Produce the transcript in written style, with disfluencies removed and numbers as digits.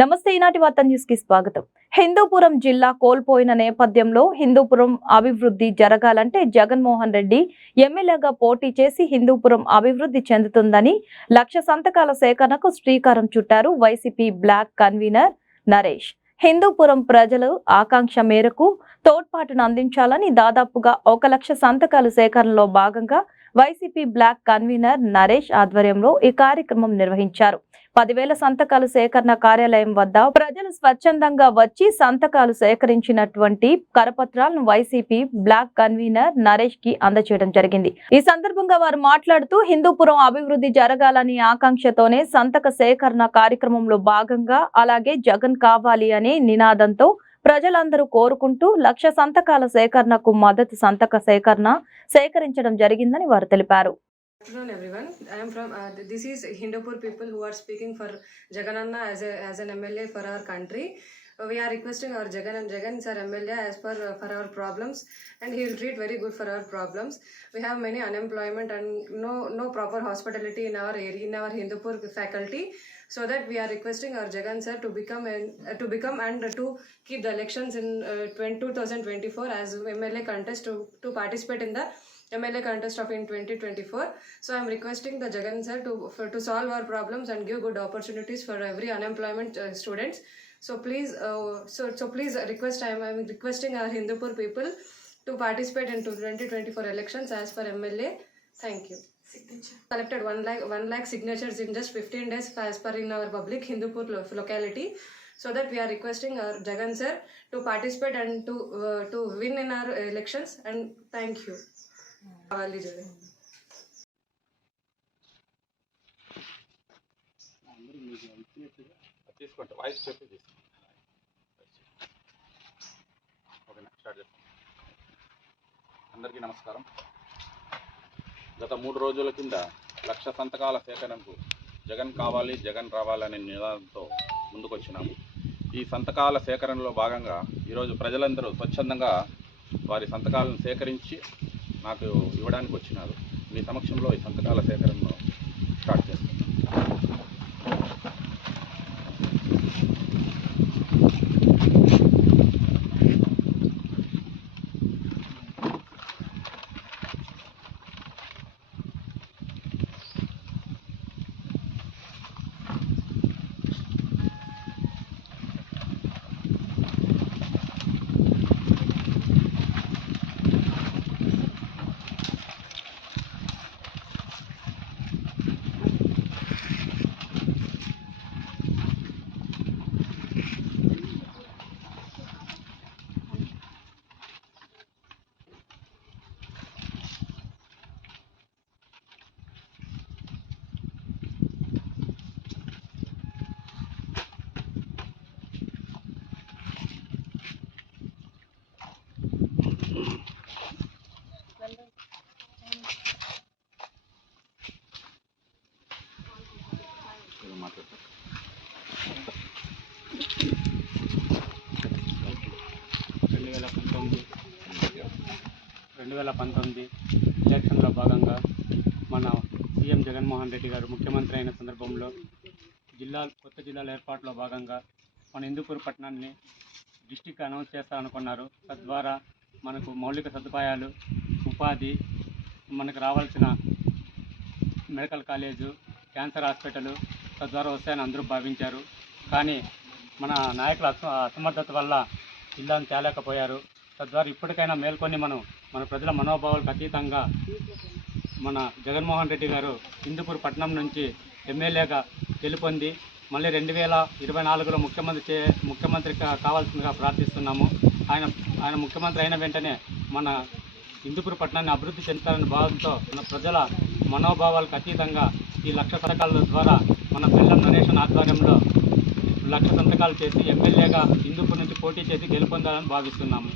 నమస్తే ఈనాటి వార్తా న్యూస్ కి స్వాగతం. హిందూపురం జిల్లా కోల్పోయిన నేపథ్యంలో హిందూపురం అభివృద్ధి జరగాలంటే జగన్మోహన్ రెడ్డి ఎమ్మెల్యేగా పోటీ చేసి హిందూపురం అభివృద్ధి చెందుతుందని 1,00,000 సంతకాల సేకరణకు శ్రీకారం చుట్టారు వైసీపీ బ్లాక్ కన్వీనర్ నరేష్. హిందూపురం ప్రజలు ఆకాంక్ష మేరకు తోడ్పాటును అందించాలని దాదాపుగా 1,00,000 సంతకాల సేకరణలో భాగంగా వైసీపీ బ్లాక్ కన్వీనర్ నరేష్ ఆధ్వర్యంలో ఈ కార్యక్రమం నిర్వహించారు. 10,000 సంతకాలు సేకరణ కార్యాలయం వద్ద ప్రజలు స్వచ్ఛందంగా వచ్చి సంతకాలు సేకరించినటువంటి కరపత్రాలను వైసీపీ బ్లాక్ కన్వీనర్ నరేష్ కి అందజేయడం జరిగింది. ఈ సందర్భంగా వారు మాట్లాడుతూ హిందూపురం అభివృద్ధి జరగాలని ఆకాంక్షతోనే సంతక సేకరణ కార్యక్రమంలో భాగంగా అలాగే జగన్ కావాలి అనే నినాదంతో ప్రజలందరూ కోరుకుంటూ 1,00,000 సంతకాల సేకరణకు మద్దతు సంతక సేకరించడం జరిగిందని వారు తెలిపారు. Good afternoon, everyone. I am from this is Hindupur people who are speaking for Jagananna as an MLA for our country. We are requesting our Jagan sir MLA as per for our problems, and he will treat very good for our problems. We have many unemployment and no proper hospitality in our area, in our Hindupur faculty. So that we are requesting our Jagan sir to become and to keep the elections in 2024 as MLA contest to participate in the MLA contest of in 2024. So I am requesting the Jagan sir to solve our problems and give good opportunities for every unemployment students. So please, please request. I am requesting our Hindupur people to participate into 2024 elections as per MLA. Thank you. Signature. Collected 1 lakh signatures in just 15 days as per in our public Hindupur locality. So that we are requesting our Jagan sir to participate and to win in our elections. And thank you. అందరికీ నమస్కారం. గత 3 రోజుల కింద 1,00,000 సంతకాల సేకరణకు జగన్ కావాలి జగన్ రావాలనే నినాదంతో ముందుకొచ్చినాము. ఈ సంతకాల సేకరణలో భాగంగా ఈరోజు ప్రజలందరూ స్వచ్ఛందంగా వారి సంతకాలను సేకరించి నాకు ఇవ్వడానికి వచ్చినారు. మీ సమక్షంలో ఈ సంతకాల సేకరణను స్టార్ట్ చేస్తాను. ఎలక్షన్లో భాగంగా మన సీఎం జగన్మోహన్ రెడ్డి గారు ముఖ్యమంత్రి అయిన సందర్భంలో కొత్త జిల్లాల ఏర్పాటులో భాగంగా మన హిందూపూర్ పట్టణాన్ని డిస్టిక్ అనౌన్స్ చేస్తారనుకున్నారు. తద్వారా మనకు మౌలిక సదుపాయాలు, ఉపాధి, మనకు రావాల్సిన మెడికల్ కాలేజు, క్యాన్సర్ హాస్పిటల్ తద్వారా వస్తాయని అందరూ భావించారు. కానీ మన నాయకుల అసమర్థత వల్ల జిల్లాను తేలేకపోయారు. తద్వారా ఇప్పటికైనా మేల్కొని మన ప్రజల మనోభావాలకు అతీతంగా మన జగన్మోహన్ రెడ్డి గారు హిందూపూర్ పట్టణం నుంచి ఎమ్మెల్యేగా గెలుపొంది మళ్ళీ 2024లో ముఖ్యమంత్రి కావాల్సిందిగా ప్రార్థిస్తున్నాము. ఆయన ముఖ్యమంత్రి అయిన వెంటనే మన హిందూపూర్ పట్టణాన్ని అభివృద్ధి చెందుతారనే భావంతో మన ప్రజల మనోభావాలకు అతీతంగా ఈ 1,00,000 సంతకాల ద్వారా మన బెల్లం నరేష్ ఆధ్వర్యంలో 1,00,000 సంతకాలు చేసి ఎమ్మెల్యేగా హిందూపూర్ నుంచి పోటీ చేసి గెలుపొందాలని భావిస్తున్నాము.